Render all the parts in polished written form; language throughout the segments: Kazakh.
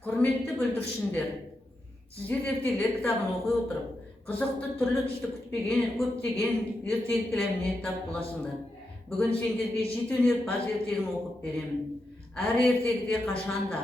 Құрметті бүлдіршіндер, сіздер ертегілер кітабын оқи отырып, қызықты түрлі түсті күтпеген көптеген ертегі кілеміне тап боласыңдар. Бүгін сендерге жеті өнерпаз ертегін оқып беремін. Әр ертегіде қашанда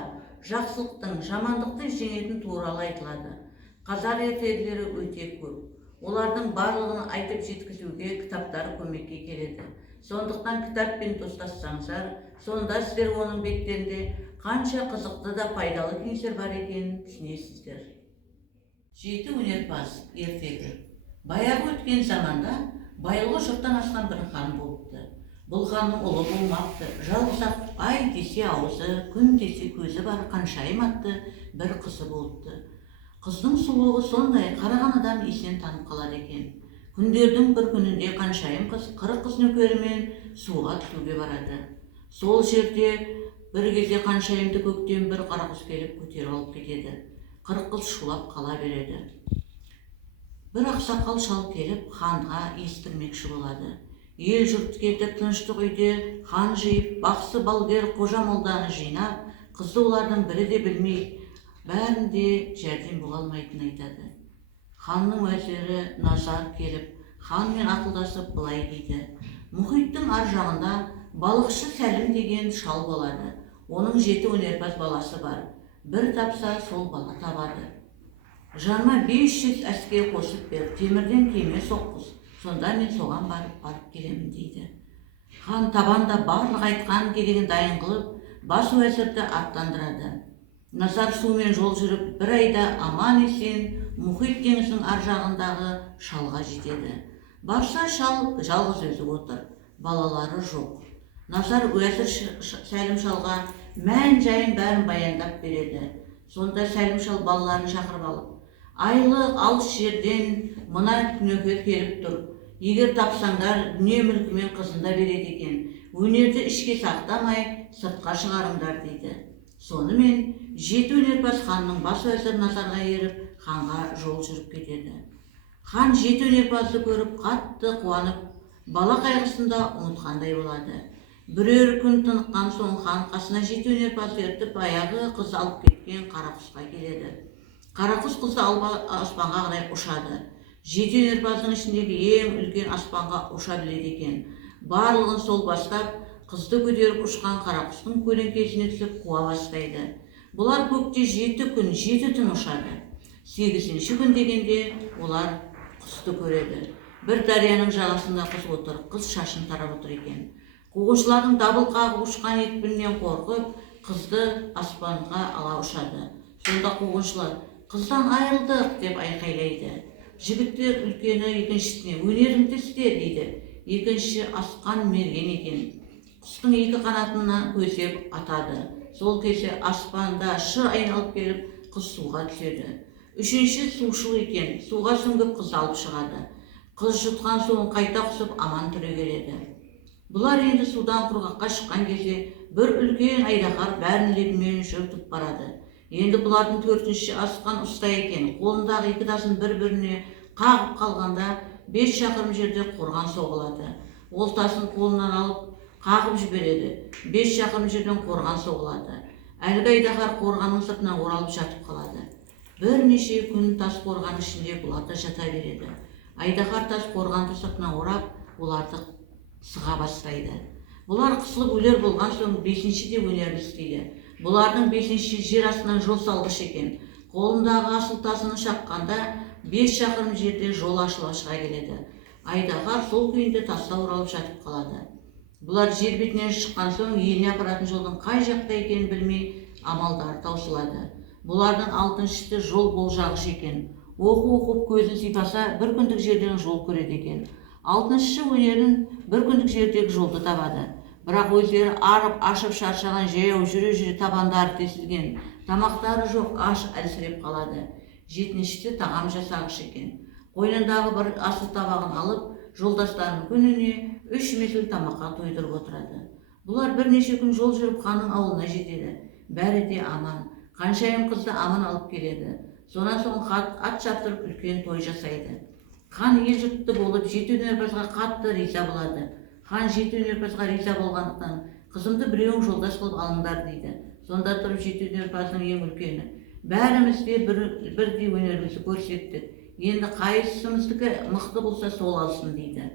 жақсылықтың, жамандықтың жеңетін туралы айтылады. Қазақ ертегілері өте көп. Олардың барлығын айтып жеткізуге кітаптар көмекке келеді. Сондықтан кітаппен достассаңыздар, сонда сіздер оның беттерінде қанша қызықты да пайдалы кеңестер бар екенін түсінесіздер. Жеті өнерпаз ертегі. Баяғы өткен заманда байлығы жұрттан асқан бір хан болыпты. Бұл ханның ұлы болмапты. Жалғыз ақ ай десе аузы, күн десе көзі бар Қаншайым атты бір қызы болыпты. Қыздың сұлулығы сондай, қараған адам есінен танып қалады екен. Күндердің бір күнінде Қаншайым қыз 40 қыз нөкерімен суға түсуге барады. Сол жерде бір кезде Қаншайымды көктен бір қара құс келіп көтеріп алып кетеді. 40 қыз шулап қала береді. Бір ақсақал шал келіп ханға естірмекші болады. Ел жұрт кетіп тыныштық үйде хан жиып, бақсы балгер қожа молданы жинап, қызды олардың бірі де білмей, бәрінде жәрдем бола алмайтынын айтады. Ханның уәзірі Назар келіп, ханмен ақылдасып былай дейді: мұхиттың ар жағында балықшы Сәлім деген шал болады. Оның 7 өнерпаз баласы бар. Бір тапса сол бала табады. Жаныма 500 әскер қосып бер, темірден кеме соққыз, сонда мен соған барып келемін дейді. Хан табанда барлық айтқан керегін дайын қылып, бас уәзірді аттандырады. Назар сумен жол жүріп, бір айда аман есен мұхит теңіздің ар жағындағы шалға жетеді. Барса шал жалғыз өзі отыр, балалары жоқ. Назар уәзір Сәлім шалға мән жайын бәрін баяндап береді. Сонда Сәлім шал балаларын шақырып алып: айлық алыс жерден мына нөкер келіп тұр. Егер тапсаңдар, дүние мүлкімен қызында береді екен. Өнерді ішке сақтамай, сыртқа шығарыңдар дейді. Сонымен 7 өнерпаз ханның бас уәзірі Назарға еріп, ханға жол жүріп кетеді. Хан 7 өнерпазды көріп, қатты қуанып, бала қайғысында ұмытқандай болады. Бірер күн тыныққан соң хан қасына 7 өнерпаз ертіп, баяғы қыз алып кеткен Қарақұсқа келеді. Қарақұс қызды алып аспанға қарай ұшады. 7 өнерпаздың ішіндегі ең үлкен аспанға ұша біледі екен. Барлығын сол бастап, қызды көтеріп ұшқан Қарақұстың көлеңкесіне түсіп қуа бастайды. Бұлар көкте 7 күн, 7 түн ұшады. 8-ші күн дегенде олар құсты көреді. Бір дарияның жағасында қыз отыр, қыз шашын тарап отыр екен. Қуғыншылардың дабыл қағып ұшқан екпінінен қорқып, қызды аспанға ала ұшады. Сонда қуғыншылар: қыздан айырылдық деп айқайлайды. Жігіттер үлкені екіншісіне: өнеріңді істе дейді. Екінші асқан мерген екен. Құстың 2 қанатына көздеп атады. Сол кезде аспанда шыр айналып келіп, қыз суға түседі. Үшінші сушыл екен. Суға сүңгіп қыз алып шығады. Қыз жұтқан соң қайта құсып аман түрегеледі. Бұлар енді судан құрғаққа шыққан кезде бір үлкен айдаһар бәрін лебімен жыртып барады. Енді бұлардың 4-ші асқан ұста екен. Қолындағы 2 тасын бір-біріне қағып қалғанда 5 шақырым жерде қорған соғылады. Ол тасын қолынан алып қағып жібереді. 5 шақырым жерден қорған соғылады. Әлгі айдаһар қорғанның сыртына оралып жатып қалады. Бірнеше күн тас қорған ішінде бұлар да жата береді. Айдаһар тас қорғанды сыртына орап, оларды сыға бастайды. Бұлар қысылып өлер болған соң 5-ші де өнерін істейді. Бұлардың 5-ші жер астынан жол салғыш екен. Қолындағы асыл тасыны шаққанда 5 шақырым жерде жол ашыла шыға келеді. Айдаһар сол күйінде таста оралып жатып қалады. Бұлар жер бетінен шыққан соң еліне апаратын жолдың қай жақта екенін білмей амалдары таусылады. Бұлардың 6-ші жол болжағыш екен. Оқып көзін сипаса бір күндік жерден жол көреді екен. 6-шы өнерін бір күндік жердегі жолды табады. Бірақ өздері арып, ашып шаршаған жаяу жүре табандары тесілген, тамақтары жоқ, аш әлсіреп қалады. 7-ші тағам жасағыш екен. Қойнындағы бір асыл табағын алып, жолдастарын күніне 3 мезгіл тамаққа тойдырып отырады. Бұлар бірнеше күн жол жүріп ханның ауылына жетеді. Бәрі де аман. Қаншайым қызды аман алып келеді. Сонан соң ат шаптырып үлкен той жасайды. Хан ел жұртты болып 7 өнерпазға қатты риза болады. Хан 7 өнерпазға риза болғандықтан: қызымды біреуің жолдас қылып алыңдар дейді. Сонда тұрып жеті өнерпаздың ең үлкені. Бәріміз де бірдей өнерімізді көрсеттік. Енді қайсымыздікі мықты болса сол алсын дейді.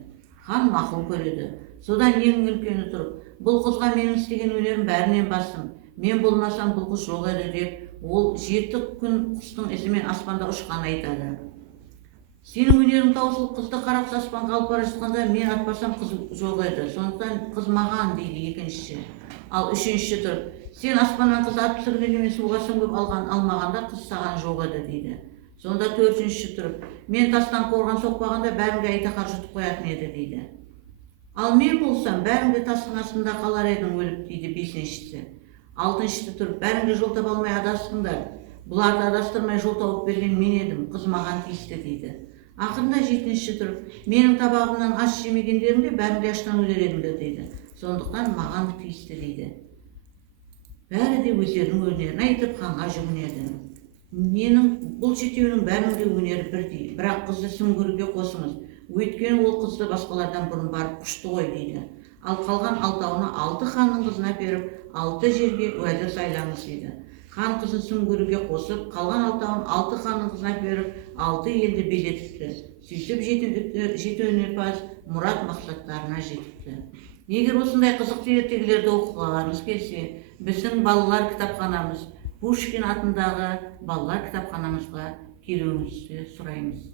Хан мақұл көреді. Содан ең үлкені тұрып, бұл қызға менің істеген өнерім бәрінен басым. Мен болмасам бұл құс жоқ еді деп, ол 7 күн құстың ізімен аспанда ұшқан айтады. Сенің өнерің таусылып, қызды қарақшы аспанға алып бара жатқанда мен атпасам қыз жоқ еді. Сондықтан қыз маған дейді екіншісі. Ал үшіншісі тұрып, сен аспаннан қыз атып түсіргенмен суға сүңгіп алмағанда қыз саған жоқ еді дейді. Сонда төртіншісі тұрып, мен тастан қорған соқпағанда бәріңді айтақар жұтып қоятын еді дейді. Ал мен болсам бәріңді тастың астында қалар едің өліп дейді бесіншісі. Алтыншысы тұрып, бәріңді жол таба алмай адастыңдар. Бұларды адастырмай жол тауып берген мен едім, қыз маған тиісті дейді. Ақырында жетіншісі тұрып, менің табағымнан ас жемегендеріңде бәріңде аштан өлер едіңдер дейді. Сондықтан маған тиісті дейді. Бәрі де өздерінің өнерін айтып ханға жүгінеді. Менің бұл жетеуінің бәрінің де өнері бірдей, бірақ қызды сүңгіруге қосыңыз. Өйткені ол қызды басқалардан бұрын барып құшты ғой дейді. Ал қалған 6-ауына 6 ханның қызына беріп, 6 жерге уәзір сайлаңыз дейді. Хан қызын сүңгіруге қосып, қалған 6-ауын 6 ханның қызына беріп, 6 елді билетіпті. Сөйтіп жеті өнерпаз мұрат мақсаттарына жетіпті. Егер осындай қызықты ертегілерді оқығыңыз келсе, біздің балалар кітапханамыз Пушкин атындағы балалар кітапханамызға келуіңізді сұраймыз.